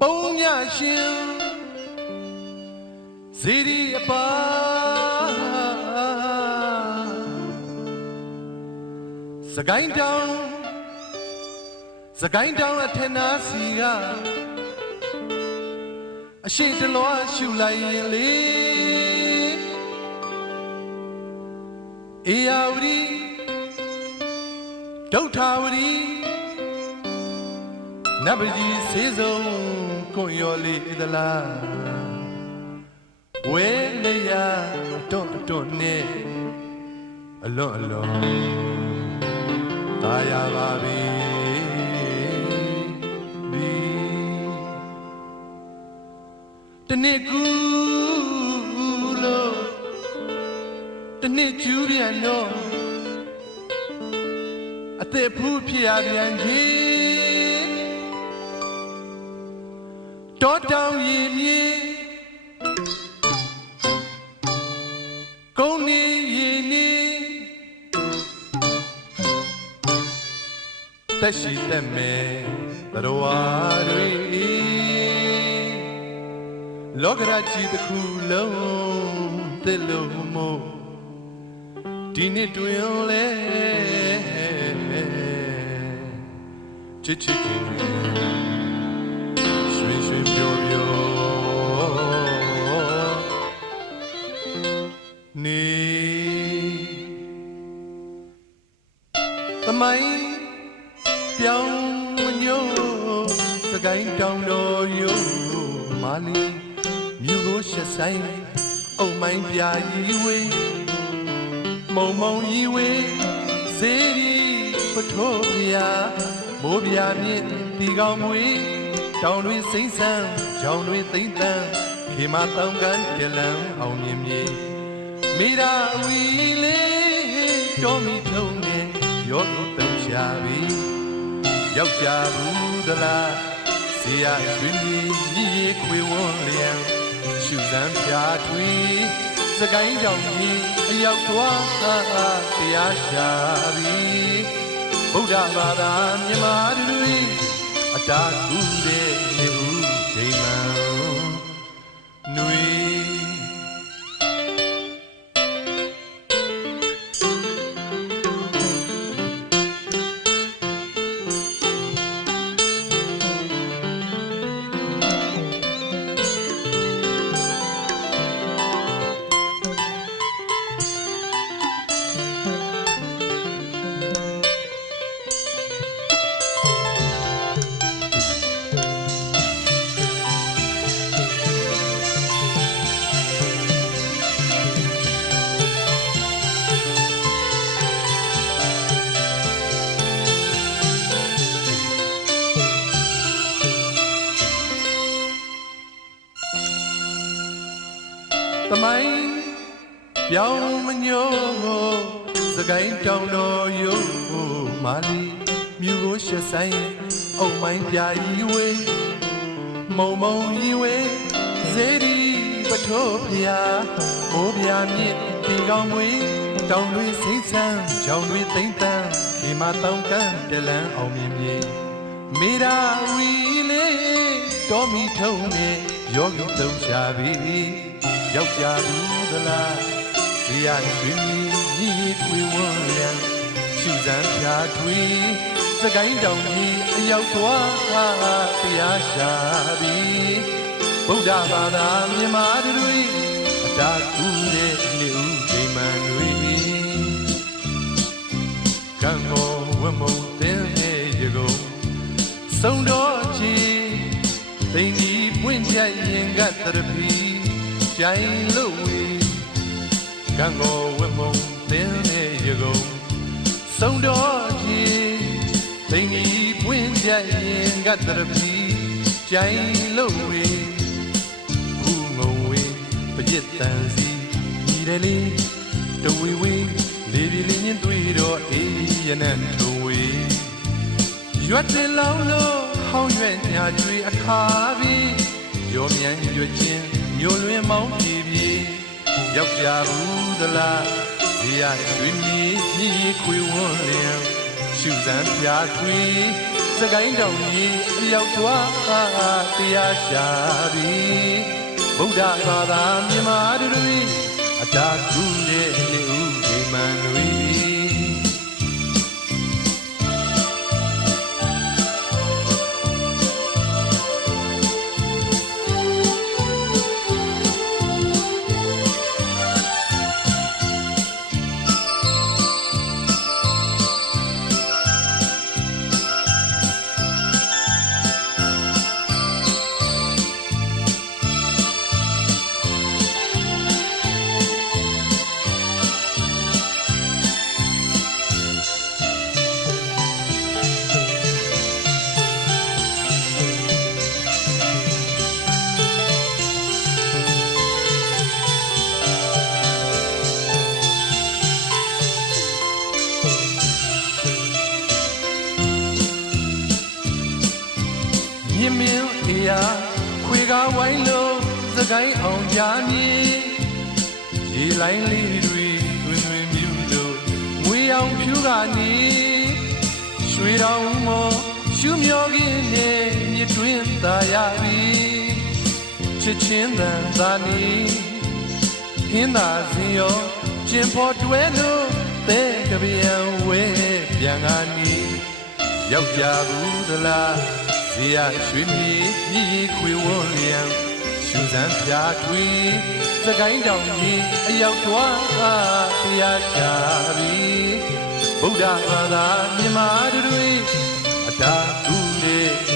ပုံညရှင်ဇီရီအပါစကိုင်းတောင်အထက်နာစီကအရှိတလွားရှူလိုက်ရင်လေအေယာဝတီဒုဋ္ဌာဝတီနတ်ပကြီးစေစုံကွန်ရော်လေးသလားဝဲနေရတွန့်နဲ့အလွန်သာယာပါပြီတနေ့ကူလို့တနေ့ကျူးပြန်တော့အသက်ဖူးဖြစ်ရပြန်ကြီးတောတောင်ရင်မြေကုန်းနေရင်နေတက်ရှိတက်မဲ့သတော်ဝါတွေလောကရာကြီးတစ်ခုလုံးသစ်လို့မို့ဒီနေ့တွင်လဲချစ်ခင်ရွှင်ပျော်နေသမိုင်းပြောင်းညို့စကိုင်းတောင်တော်ရုံမာလီမြို့ကိုရှက်ဆိုင်အုံမိုင်းပြာရီဝေးမုံရီဝေးစေရီပထိုးပြာမိုးပြာမြင့်ဒီကောင်မွေတောင်တွေစိမ့်ဆန်းကြောင်တွေသိမ့်တန်းခေမတောင်ကန်တလန်အောင်မြင်မြေမိရာဝီလေးတော်မီထုံနေရောတုံးရှာပြီယောက်ျားဘူးသလားစီရရွှင်ကြီးခွေဝန်းလျံရှုစမ်းပြာထွေစကိုင်းကြောင်ကြီးအရောက်သွားတရားရှာပြီဗုဒ္ဓဘာသာမြန်မာတွေအတားကူတဲ့နေဦးချိန်မှန်နွေသမိုင်းပြောင်းမညို့စကိုင်းတောင်တော်ရုံမာလီမြို့ကိုရှက်ဆိုင်အုံမိုင်းပြာရီဝေးမုံရီဝေးစေရီပထိုးဖျားမိုးပြာမြင့်ဒီကောင်မွေတောင်တွေစိမ့်ဆန်းချောင်တွေသိမ့်တန်းဒီမှာတောင်ကန်တလန်းအောင်မြင်မြေမိရာဝီလေးတော်မီထုံနေယောဂီသုံးရှာပြီယောက်ျားဘူးသလားဒီရရွှင်ကြီးခွေဝန်းလျံရှုစမ်းပြာထွေစကိုင်းတောင်ကြီးအရောက်သွားတရားရှာပြီဗုဒ္ဓဘာသာမြန်မာတွေအတားကူတဲ့နေဦးချိန်မှန်တွေကံမောဝမုံတင်းရဲ့ရေကုန်စုံတော်ချီသိင်ကြီးပွင့်ကြရင်ကတရပီကြိုင်လို့ဝေကံကိုဝမုံတင်းရဲ့ရေကုန်စုံတော်ချီသိင်ကြီးပွင့်ကြရင်ကတရပီကြိုင်လို့ဝေခုငုံဝေပကြစ်တန်စီညီတယ်လေတဝေဝေလေးပြင်းချင်းတွေ့တော့အေးရနံထုံဝေရွတ်တယ်လောင်းလို့ဟောင်းရွက်ညာကျွေအခါပြီးရောမြန်ရွတ်ချင်းမျိုးလွင်မောင်းပြေပြေယောက်ျားဘူးသလားဒီရရွှေမြေမြည်ခွေဝန်းလျံရှုစမ်းပြာထွေစ ကိုင်းတောင်ကြီးအရောက်သွားတရားရှာပြီဗုဒ္ဓဘာသာမြန်မာတို့အတားကူတဲ့နေဦးဒီမန်တွေမြင်းမြင်းအေးယာခွေကားဝိုင်းလုံးစကိုင်းအောင်ကြာမြေရေလိုင်းလေးတွေတွင်တွင်မြူလို့ငွေအောင်ဖြူကနေရွှေတောင်မော်ရှူမြော်ကင်းနဲ့မြစ်တွင်သာရပြီချစ်ချင်းတန်သာနေဟင်းသာစင်ရောကျင်ဖို့တွဲလို့တဲကပြန်ဝဲပြန်ကနေရောက်ကြဘူးသလားဇေယရွှေမြေမြည်ခွေဝန်းလျံရှူစမ်းပြားထွေစကိုင်းတောင်ကြီးအရောက်သွားတရားရှာပြီဗုဒ္ဓဘာသာမြန်မာတို့အတားကူတဲ့